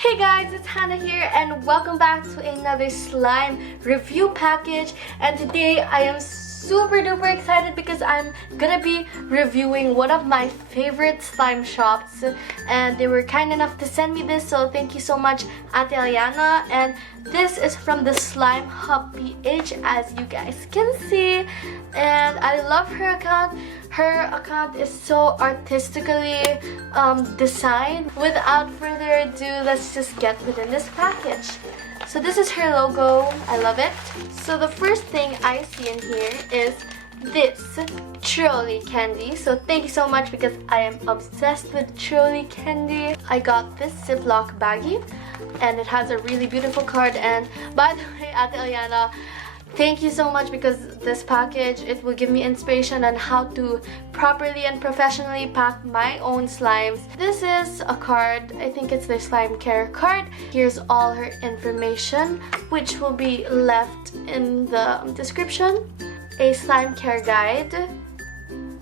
Hey guys, it's Hannah here and welcome back to another slime review package. And today I am super duper excited because I'm gonna be reviewing one of my favorite slime shops, and they were kind enough to send me this, so thank you so much, Ate Alyanna. And this is from the Slime Hub PH, as you guys can see, and I love her account. Her account is so artistically designed. Without further ado, let's just get within this package. So this is her logo. I love it. So the first thing I see in here is this trolley candy. So thank you so much because I am obsessed with trolley candy. I got this Ziploc baggie and it has a really beautiful card. And by the way, Ate Alyanna, thank you so much because this package, it will give me inspiration on how to properly and professionally pack my own slimes. This is a card. I think it's their slime care card. Here's all her information, which will be left in the description. A slime care guide,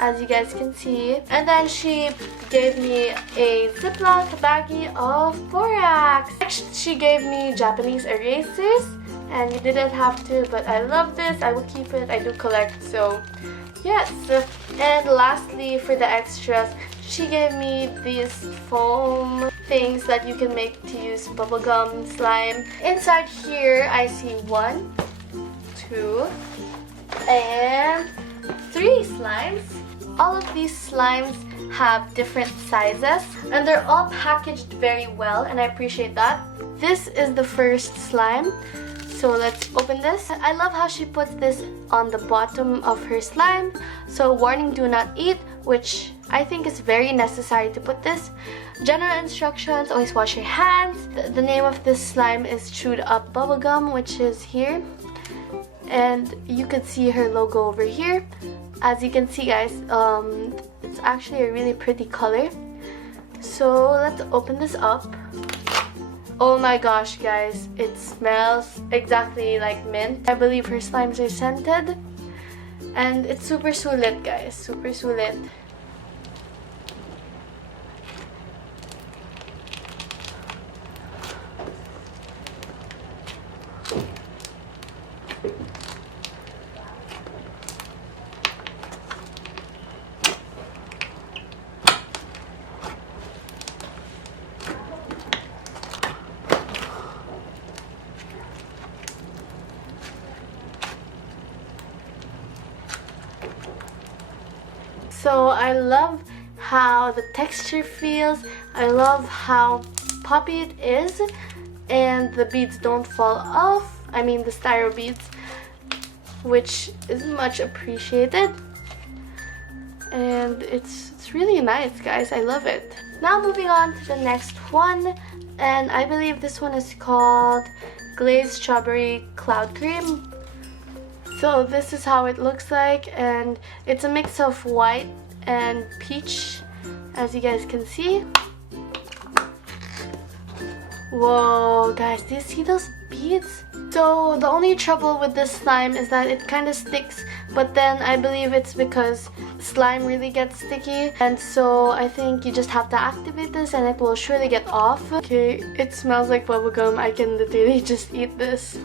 as you guys can see. And then she gave me a Ziploc baggie of borax. Next, she gave me Japanese erasers. And you didn't have to, but I love this. I will keep it. I do collect, so yes. And lastly, for the extras, she gave me these foam things that you can make to use bubblegum slime. Inside here, I see 1, 2, and 3 slimes. All of these slimes have different sizes, and they're all packaged very well, and I appreciate that. This is the first slime. So let's open this. I love how she puts this on the bottom of her slime. So warning, do not eat, which I think is very necessary to put this. General instructions, always wash your hands. The name of this slime is Chewed Up Bubblegum, which is here. And you can see her logo over here. As you can see, guys, it's actually a really pretty color. So let's open this up. Oh my gosh, guys, it smells exactly like mint. I believe her slimes are scented. And it's super sulit, guys. Super sulit. So I love how the texture feels. I love how poppy it is, and the beads don't fall off. I mean the styro beads, which is much appreciated. And it's really nice, guys. I love it. Now moving on to the next one, and I believe this one is called Glazed Strawberry Cloud Cream. So this is how it looks like, and it's a mix of white and peach, as you guys can see. Whoa, guys, do you see those beads? So the only trouble with this slime is that it kind of sticks, but then I believe it's because slime really gets sticky, and so I think you just have to activate this and it will surely get off. Okay, it smells like bubblegum. I can literally just eat this.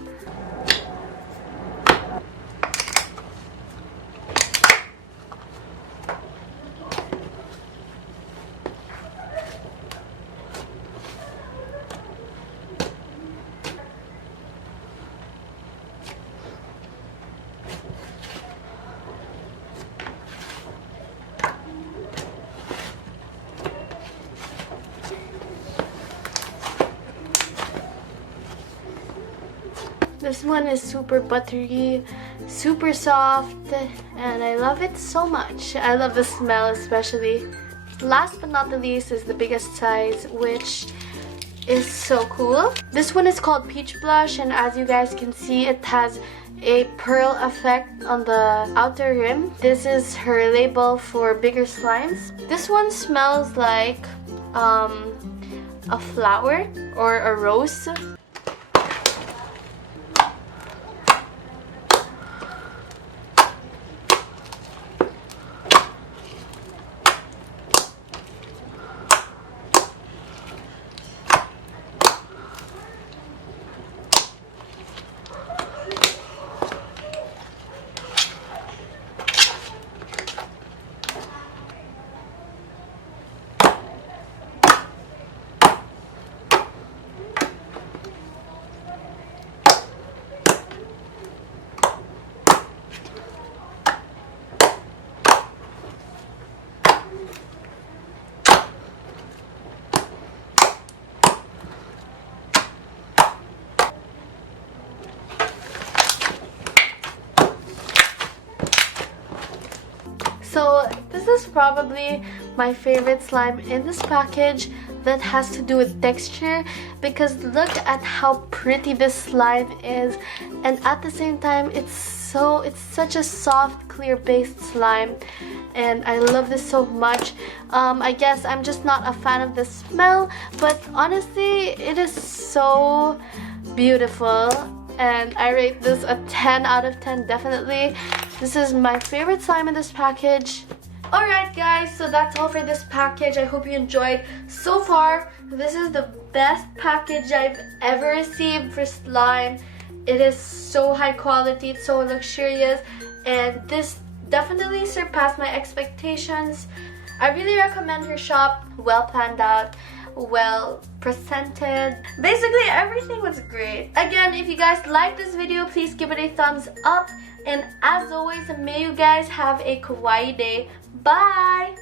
This one is super buttery, super soft, and I love it so much. I love the smell especially. Last but not the least is the biggest size, which is so cool. This one is called Peach Blush, and as you guys can see, it has a pearl effect on the outer rim. This is her label for bigger slimes. This one smells like a flower or a rose. So this is probably my favorite slime in this package that has to do with texture, because look at how pretty this slime is, and at the same time it's such a soft, clear based slime, and I love this so much. I guess I'm just not a fan of the smell, but honestly it is so beautiful, and I rate this a 10 out of 10 definitely. This is my favorite slime in this package. Alright guys, so that's all for this package. I hope you enjoyed. So far, this is the best package I've ever received for slime. It is so high quality, it's so luxurious, and this definitely surpassed my expectations. I really recommend your shop. Well planned out, well presented. Basically everything was great. Again, if you guys like this video, please give it a thumbs up, and as always, may you guys have a kawaii day. Bye!